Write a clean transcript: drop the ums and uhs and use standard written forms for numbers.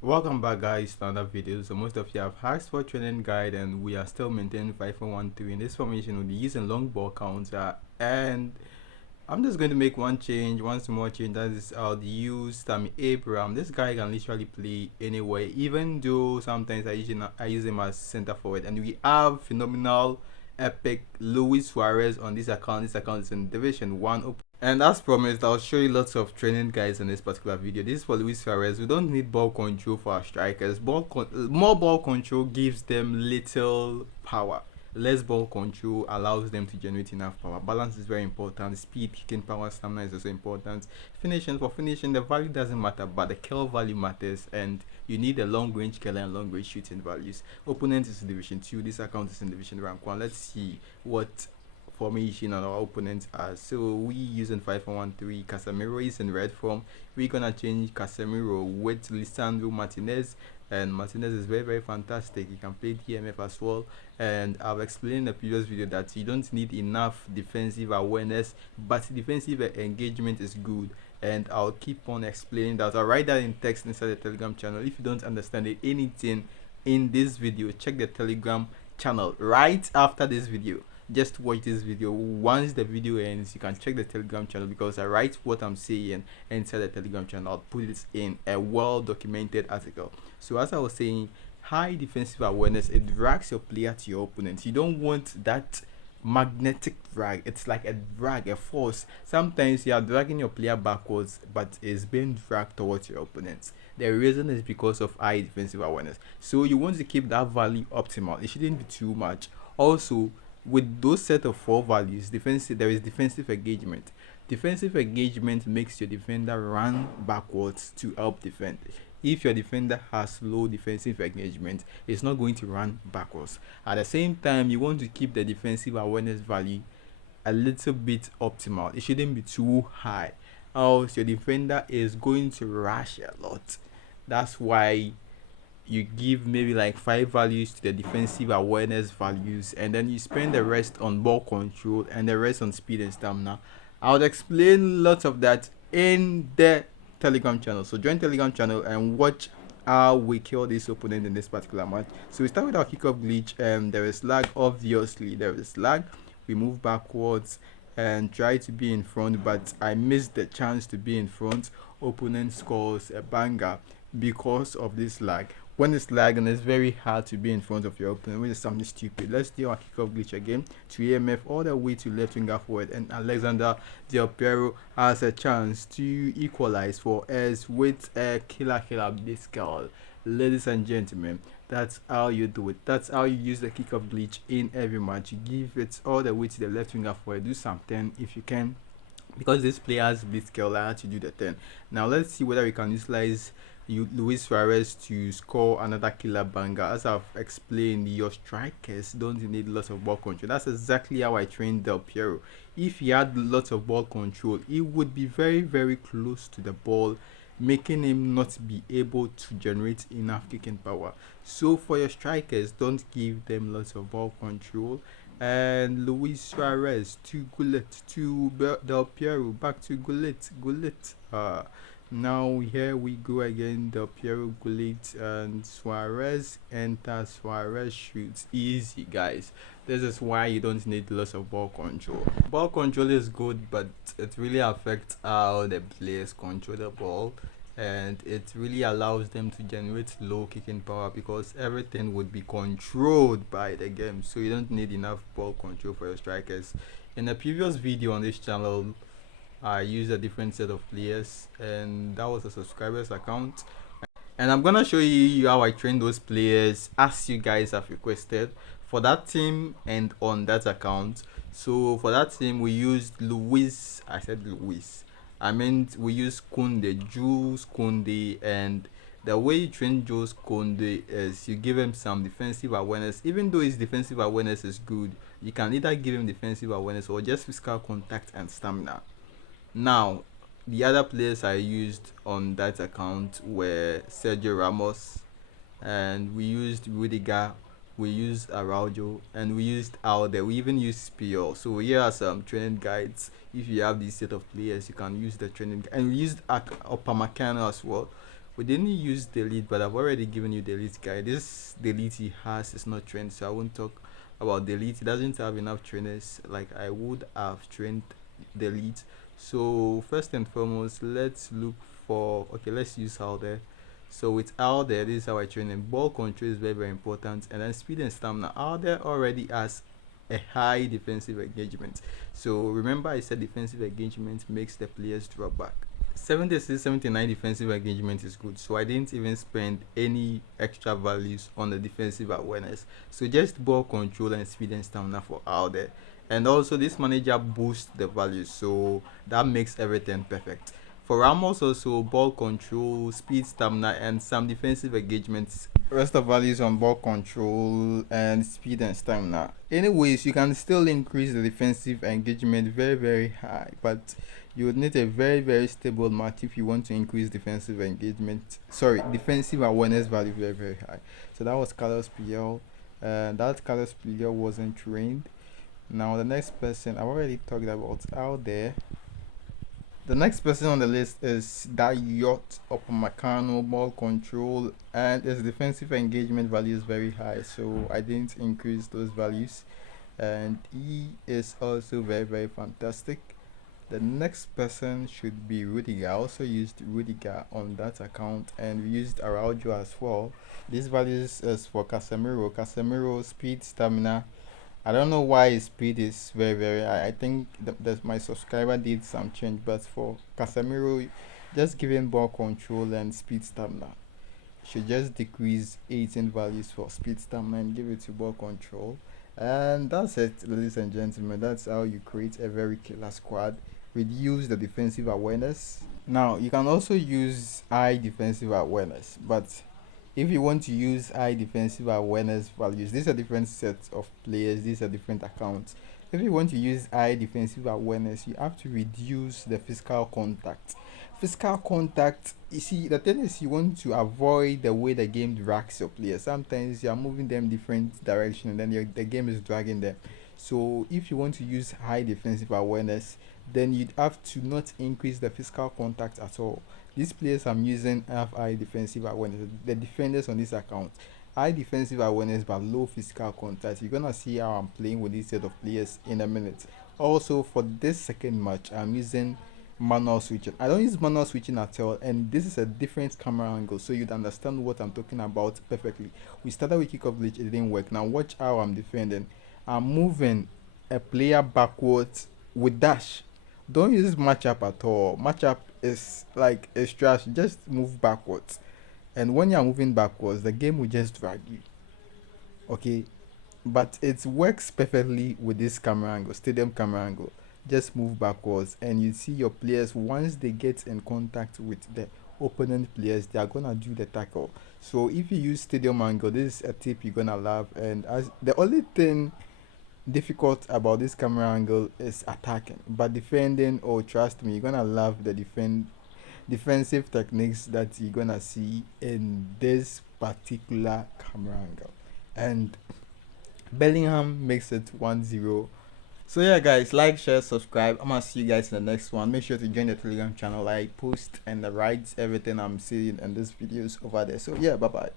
Welcome back guys to another video. So most of you have asked for training guide and we are still maintaining 5413. In this formation we'll be using long ball counter, and I'm just going to make one change, one small change. That is I'll use Tammy Abraham. This guy can literally play anywhere, even though sometimes I use him as center forward. And we have phenomenal epic Luis Suarez on this account. This account is in Division 1. And as promised, I'll show you lots of training guides in this particular video. This is for Luis Suarez. We don't need ball control for our strikers. More ball control gives them little power. Less ball control allows them to generate enough power. Balance is very important. Speed, kicking power, stamina is also important. For finishing, the value doesn't matter, but the kill value matters, and you need a long range killer and long range shooting values. Opponent is in Division 2. This account is in Division rank 1. Let's see what formation on our opponents are. So we using 5-1-3. Casemiro is in red form. We're gonna change Casemiro with Lisandro Martinez, and Martinez is very fantastic. He can play DMF as well, and I've explained in the previous video that you don't need enough defensive awareness, but defensive engagement is good, and I'll keep on explaining that. I'll write that in text inside the Telegram channel. If you don't understand anything in this video, check the Telegram channel right after this video. Just watch this video. Once the video ends, you can check the Telegram channel, because I write what I'm saying inside the Telegram channel. I'll put it in a well documented article. So as I was saying, high defensive awareness, it drags your player to your opponent. You don't want that magnetic drag. It's like a drag, a force. Sometimes you are dragging your player backwards, but it's being dragged towards your opponents. The reason is because of high defensive awareness. So you want to keep that value optimal. It shouldn't be too much. Also, with those set of 4 values, there is defensive engagement. Defensive engagement makes your defender run backwards to help defend. If your defender has low defensive engagement, it's not going to run backwards. At the same time, you want to keep the defensive awareness value a little bit optimal. It shouldn't be too high, else your defender is going to rush a lot. That's why you give maybe like 5 values to the defensive awareness values, and then you spend the rest on ball control and the rest on speed and stamina. I would explain lots of that in the Telegram channel. So join Telegram channel and watch how we kill this opponent in this particular match. So we start with our kickoff glitch, and there is lag. Obviously there is lag. We move backwards and try to be in front, but I missed the chance to be in front. Opponent scores a banger because of this lag. When it's lagging, it's very hard to be in front of your opponent, which is something stupid. Let's do our kickoff glitch again to EMF all the way to left winger forward, and Alexander Del Piero has a chance to equalize for us with a killer biscuit. Ladies and gentlemen, that's how you do it. That's how you use the kickoff glitch in every match. You give it all the way to the left winger forward. Do something if you can, because this player has blitzkill. I had to do the 10. Now let's see whether we can utilize Luis Suarez to score another killer banger. As I've explained, your strikers don't need lots of ball control. That's exactly how I trained Del Piero. If he had lots of ball control, he would be very close to the ball, making him not be able to generate enough kicking power. So for your strikers, don't give them lots of ball control. And Luis Suarez to Gullit to Del Piero, back to Gullit. Now here we go again. Del Piero, Gullit, and Suarez enters. Suarez shoots. Easy, guys. This is why you don't need lots of ball control. Ball control is good, but it really affects how the players control the ball, and it really allows them to generate low kicking power, because everything would be controlled by the game. So you don't need enough ball control for your strikers. In a previous video on this channel, I used a different set of players, and that was a subscribers account, and I'm gonna show you how I train those players as you guys have requested for that team and on that account. So for that team we used Luis. I meant we use Jules Kunde, and the way you train Jules Kunde is you give him some defensive awareness. Even though his defensive awareness is good, you can either give him defensive awareness or just physical contact and stamina. Now, the other players I used on that account were Sergio Ramos, and we used Rudiger, we used Araujo, and we used Alde. We even used Spiol. So here are some training guides. If you have this set of players, you can use the training. And we used Upamecano as well. We didn't use delete, but I've already given you delete guide. This delete he has is not trained, so I won't talk about delete. He doesn't have enough trainers like I would have trained delete. So first and foremost, let's look for, okay, let's use out there. So with out there, this is how I train him. Ball control is very very important, and then speed and stamina. Out there already has a high defensive engagement. So remember I said defensive engagement makes the players drop back. 76 79 defensive engagement is good, so I didn't even spend any extra values on the defensive awareness. So just ball control and speed and stamina for out there. And also this manager boosts the values, so that makes everything perfect. For Ramos also ball control, speed, stamina, and some defensive engagements. Rest of values on ball control and speed and stamina. Anyways, you can still increase the defensive engagement very very high, but you would need a very very stable match if you want to increase defensive engagement. Sorry, defensive awareness value very very high. So that was Carlos Puyol. That Carlos Puyol wasn't trained. Now the next person I've already talked about out there. The next person on the list is that yacht Upamecano, ball control, and his defensive engagement value is very high, so I didn't increase those values. And he is also very very fantastic. The next person should be Rudiger. I also used Rudiger on that account, and we used Araujo as well. These values is for Casemiro. Casemiro speed, stamina. I don't know why his speed is very very high. I think that my subscriber did some change, but for Casemiro, just give him ball control and speed, stamina. Should just decrease 18 values for speed, stamina, and give it to ball control. And that's it, ladies and gentlemen. That's how you create a very killer squad. Reduce the defensive awareness. Now you can also use high defensive awareness, but if you want to use high defensive awareness values, these are different sets of players, these are different accounts. If you want to use high defensive awareness, you have to reduce the physical contact. Physical contact, you see, the thing is you want to avoid the way the game drags your players. Sometimes you are moving them different direction and then the game is dragging them. So if you want to use high defensive awareness, then you'd have to not increase the physical contact at all. These players I'm using have high defensive awareness. The defenders on this account, high defensive awareness but low physical contact. You're gonna see how I'm playing with this set of players in a minute. Also, for this second match, I'm using manual switching. I don't use manual switching at all, and this is a different camera angle, so you'd understand what I'm talking about perfectly. We started with kickoff glitch, it didn't work. Now watch how I'm defending. I'm moving a player backwards with dash. Don't use matchup at all. Matchup is like a trash. Just move backwards, and when you're moving backwards, the game will just drag you. Okay, but it works perfectly with this camera angle, stadium camera angle. Just move backwards, and you see your players once they get in contact with the opponent players, they are gonna do the tackle. So if you use stadium angle, this is a tip you're gonna love. And as the only thing difficult about this camera angle is attacking, but defending, oh trust me, you're gonna love the defensive techniques that you're gonna see in this particular camera angle. And Bellingham makes it 1-0. So yeah guys, like, share, subscribe. I'm gonna see you guys in the next one. Make sure to join the Telegram channel. I post and write everything I'm seeing in these videos over there. So yeah, bye bye.